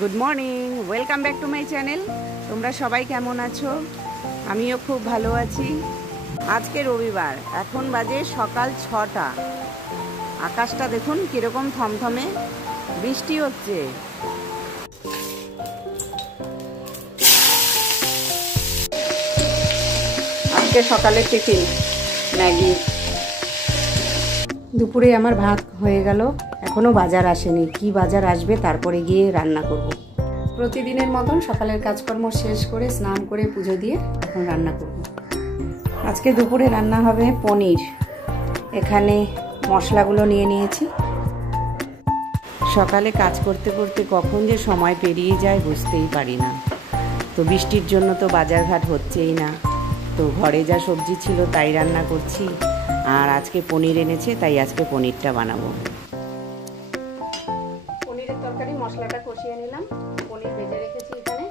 Good morning, welcome back to my channel. তোমরা সবাই কেমন আছো? আমিও খুব ভালো আছি। আজকে রবিবার, এখন বাজে সকাল 6টা। আকাশটা দেখুন কীরকম থমথমে, বৃষ্টি হচ্ছে। আজকে সকালের টিফিন ম্যাগি। দুপুরে আমার ভাত হয়ে গেল, এখনও বাজার আসেনি। কি বাজার আসবে তারপরে গিয়ে রান্না করব। প্রতিদিনের মতন সকালের কাজকর্ম শেষ করে স্নান করে পুজো দিয়ে এখন রান্না করব। আজকে দুপুরে রান্না হবে পনির। এখানে মশলাগুলো নিয়ে নিয়েছি। সকালে কাজ করতে করতে কখন যে সময় পেরিয়ে যায় বুঝতেই পারি না। তো বৃষ্টির জন্য তো বাজারঘাট হচ্ছেই না। তো ঘরে যা সবজি ছিল তাই রান্না করছি। আর আজকে পনির এনেছে, তাই আজকে পনিরটা বানাবো। পনিরের তরকারি মশলাটা কষিয়ে নিলাম। পনির ভেজে রেখেছি এখানে।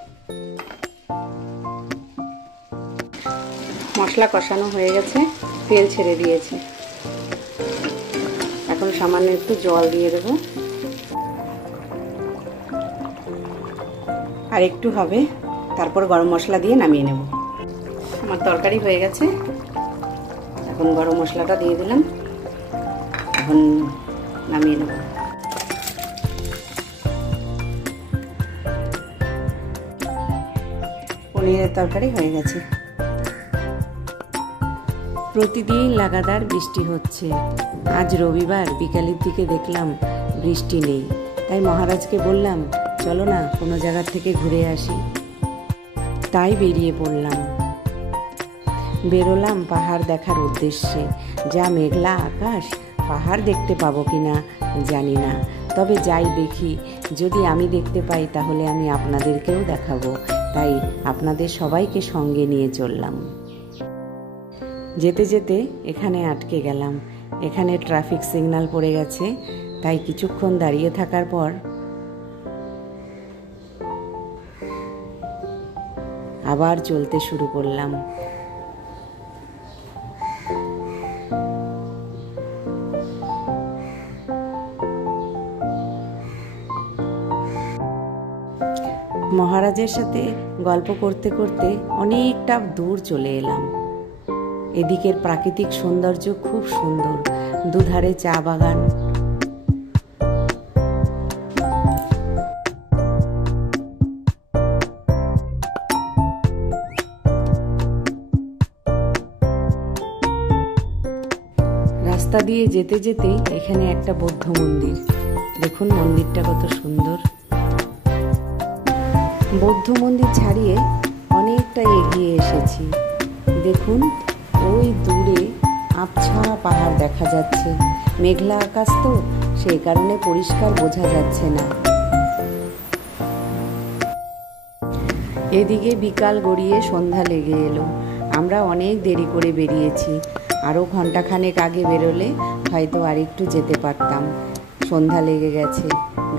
মশলা কষানো হয়ে গেছে, তেল ছেড়ে দিয়েছে। এখন সামান্য একটু জল দিয়ে দেবো, আর একটু হবে, তারপর গরম মশলা দিয়ে নামিয়ে নেব। আমার তরকারি হয়ে গেছে, এখন গরম মশলাটা দিয়ে দিলাম, এখন নামিয়ে নেব। পনিরের তরকারি হয়ে গেছে। প্রতিদিন লাগাতার বৃষ্টি হচ্ছে। আজ রবিবার, বিকালের দিকে দেখলাম বৃষ্টি নেই। তাই মহারাজকে বললাম, চলো না কোনো জায়গা থেকে ঘুরে আসি। তাই বেরিয়ে পড়লাম। বেরোলাম পাহাড় দেখার উদ্দেশ্যে। যা মেঘলা আকাশ, পাহাড় দেখতে পাবো কিনা জানি না, তবে যাই দেখি, যদি আমি দেখতে পাই তাহলে আমি আপনাদেরকেও দেখাবো। তাই আপনাদের সবাইকে সঙ্গে নিয়ে চললাম। যেতে যেতে এখানে আটকে গেলাম। এখানে ট্রাফিক সিগন্যাল পড়ে গেছে, তাই কিছুক্ষণ দাঁড়িয়ে থাকার পর আবার চলতে শুরু করলাম। মহারাজের সাথে গল্প করতে করতে অনেকটা দূর চলে এলাম। এদিকের প্রাকৃতিক সৌন্দর্য খুব সুন্দর, দুধারে চা বাগান। রাস্তা দিয়ে যেতে যেতে এখানে একটা বৌদ্ধ মন্দির। দেখুন মন্দিরটা কত সুন্দর। বৌদ্ধ মন্দির ছাড়িয়ে অনেকটা এগিয়ে এসেছি। দেখুন ওই দূরে আবছা পাহাড় দেখা যাচ্ছে। মেঘলা আকাশ তো, সেই কারণে পরিষ্কার বোঝা যাচ্ছে না। এদিকে বিকাল গড়িয়ে সন্ধ্যা লেগে এলো। আমরা অনেক দেরি করে বেরিয়েছি। আরও ঘন্টাখানেক আগে বেরোলে হয়তো আর একটু যেতে পারতাম। সন্ধ্যা লেগে গেছে,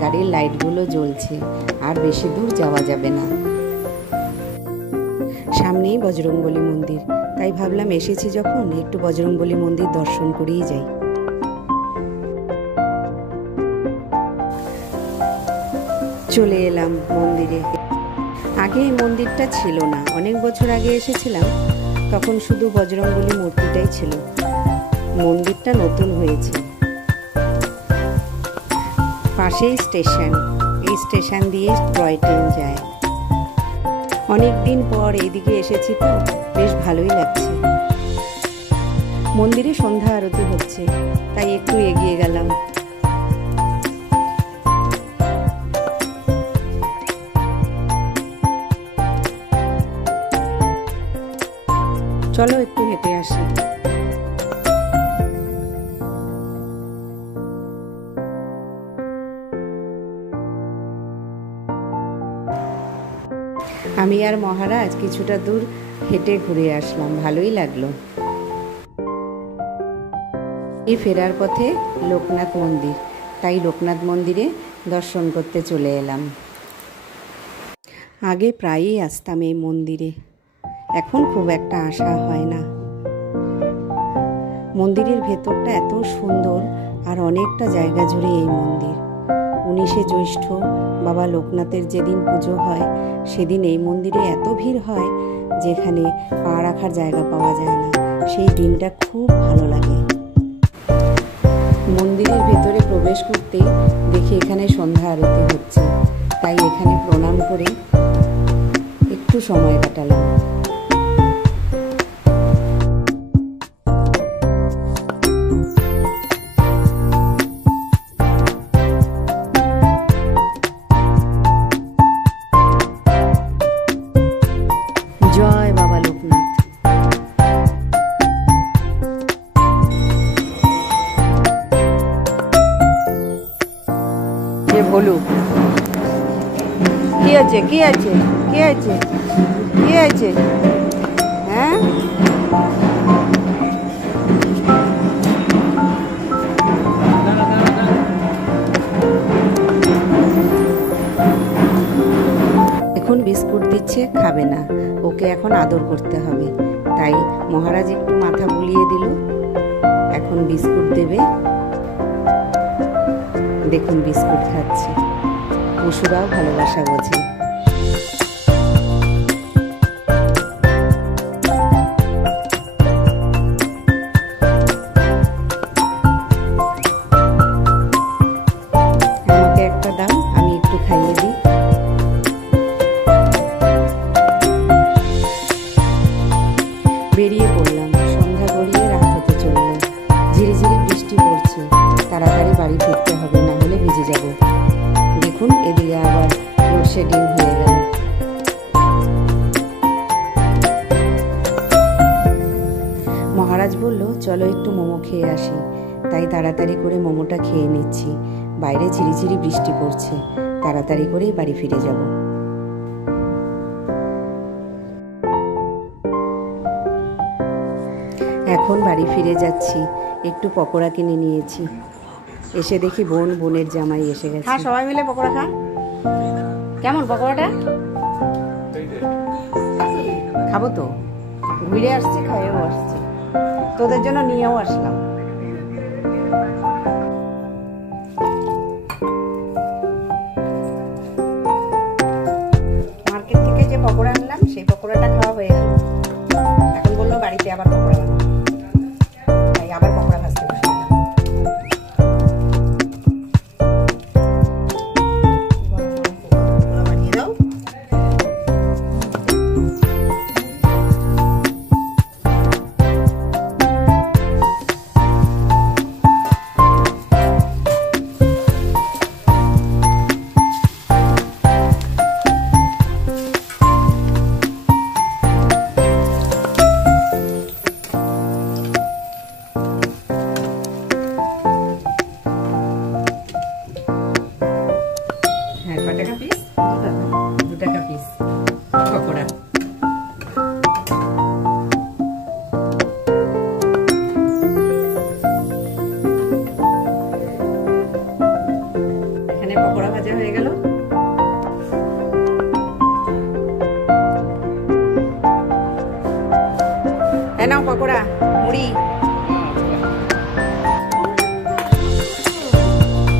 গাড়ির লাইটগুলো জ্বলছে, আর বেশি দূর যাওয়া যাবে না। সামনেই বজরংবলী মন্দির, তাই ভাবলাম এসেছি যখন একটু বজরংবলী মন্দির দর্শন করেই যাই। চলে এলাম মন্দিরে। আগে এই মন্দিরটা ছিল না, অনেক বছর আগে এসেছিলাম, তখন শুধু বজরংবলী মূর্তিটাই ছিল। মন্দিরটা নতুন হয়েছে। পাশেই স্টেশন, এই স্টেশন দিয়ে টয় ট্রেন যায়। অনেক দিন পর এইদিকে এসেছি তো বেশ ভালোই লাগছে। মন্দিরে সন্ধ্যা আরতি হচ্ছে, তাই একটু এগিয়ে গেলাম। চলো একটু হেঁটে আসি। আমি আর মহারাজ কিছুটা দূর হেঁটে ঘুরে আসলাম, ভালোই লাগলো। এই ফেরার পথে লোকনাথ মন্দির, তাই লোকনাথ মন্দিরে দর্শন করতে চলে এলাম। আগে প্রায়ই আসতাম এই মন্দিরে, এখন খুব একটা আসা হয় না। মন্দিরের ভেতরটা এত সুন্দর, আর অনেকটা জায়গা জুড়ে এই মন্দির। 19শে জ্যৈষ্ঠ বাবা লোকনাথের যেদিন পুজো হয় সেদিন এই মন্দিরে এত ভিড় হয় যেখানে পা রাখার জায়গা পাওয়া যায় না। সেই দিনটা খুব ভালো লাগে। মন্দিরের ভেতরে প্রবেশ করতে দেখি এখানে সন্ধ্যা আরতি হচ্ছে, তাই এখানে প্রণাম করে একটু সময় কাটালাম। জয় বাবা লোকনাথ। কে বলুক কি আছে, কি আছে, কি আছে, কি আছে? হ্যাঁ, এখন বিস্কুট দিচ্ছে, খাবে না, ওকে এখন আদর করতে হবে। তাই মহারাজ একটু মাথা বুলিয়ে দিল, এখন বিস্কুট দেবে। দেখুন বিস্কুট খাচ্ছে। পশুরাও ভালোবাসা বোঝে। আমাকে একটা দাও, আমি একটু খাইয়ে দিই। বেরিয়ে পড়লাম। সন্ধ্যা গড়িয়ে রাত হতে চলল। ঝিরিঝিরি বৃষ্টি পড়ছে, তাড়াতাড়ি বাড়ি ফিরতে হবে, না হলে ভিজে যাব। দেখুন এদিকে আবার লোডশেডিং হয়ে গেল। মহারাজ বলল চলো একটু মোমো খেয়ে আসি, তাই তাড়াতাড়ি করে মোমোটা খেয়ে নিচ্ছি। বাইরে ঝিরিঝিরি বৃষ্টি পড়ছে, তাড়াতাড়ি করেই বাড়ি ফিরে যাব। এখন বাড়ি ফিরে যাচ্ছি। একটু পকোড়া কিনে নিয়েছি। এসে দেখি বোনের জামাই এসে গেছে। হ্যাঁ, সবাই মিলে পকোড়া খা। কেমন পকোড়াটা? খাবো তো, ঘুরে আসছি, খাইয়েও আসছি, তোদের জন্য নিয়েও আসলাম। মার্কেট থেকে যে পকোড়া আনলাম সেই পকোড়াটা খাওয়া হয়ে গেল। এখন বললো বাড়িতে আবার পকোড়া বানাবো, তাই আবার পকোড়া ভাজতে বসে গেলাম। পকোড়া ভাজা হয়ে গেল। নাও পকোড়া, মুড়ি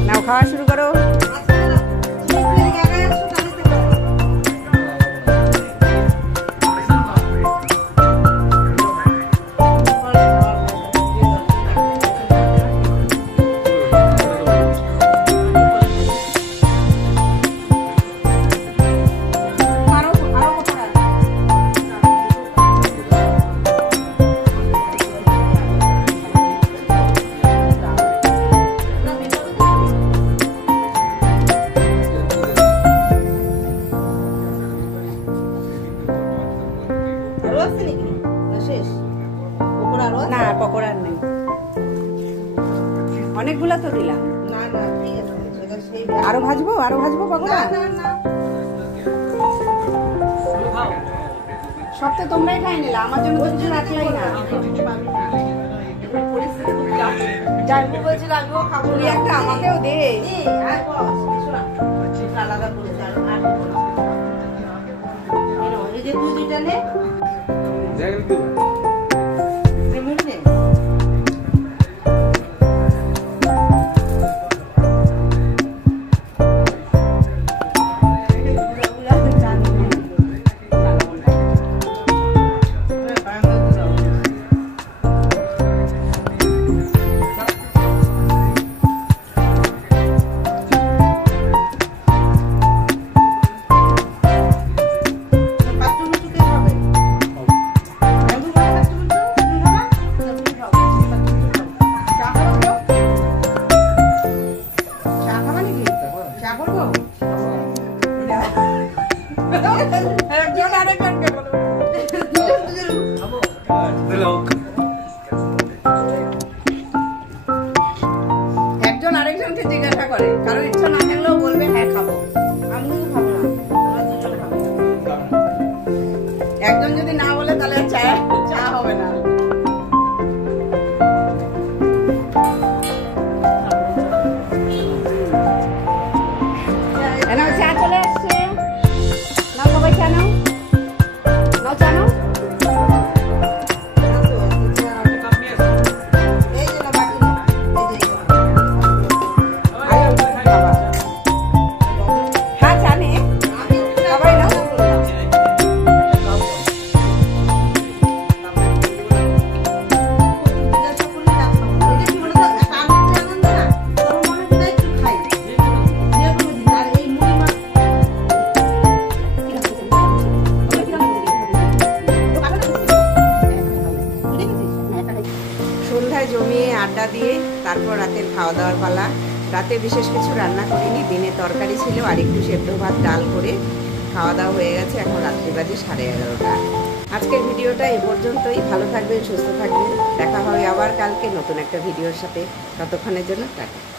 নাও, খাওয়া শুরু করো। না, পকোড়া নেই, অনেকগুলা তো দিলাম। আরো ভাজবো, আরো ভাজবো পকোড়া। সব তো তোমরাই খাই নিলা, আমার জন্য তো কিছু রাখলাই না। একটা আমাকেও দে। আলাদা করে করে, কারো ইচ্ছা না থাকলেও বলবে হ্যাঁ খাবো। আমি তো খাবো না, আমরা দুজনে খাবো। একজন যদি না বলে তাহলে চা হবে না। চা চলে আসছে, নাও সবাই চা নাও, চা নাও। সন্ধ্যায় জমিয়ে আড্ডা দিয়ে তারপর রাতের খাওয়া দাওয়ার পালা। রাতে বিশেষ কিছু রান্না করিনি, দিনে তরকারি ছিল আর একটু সেদ্ধ ভাত ডাল করে খাওয়া দাওয়া হয়ে গেছে। এখন রাত্রি বাজে 11:30। আজকের ভিডিওটা এ পর্যন্তই। ভালো থাকবেন, সুস্থ থাকবেন, দেখা হবে আবার কালকে নতুন একটা ভিডিওর সাথে। ততক্ষণের জন্য টাটা।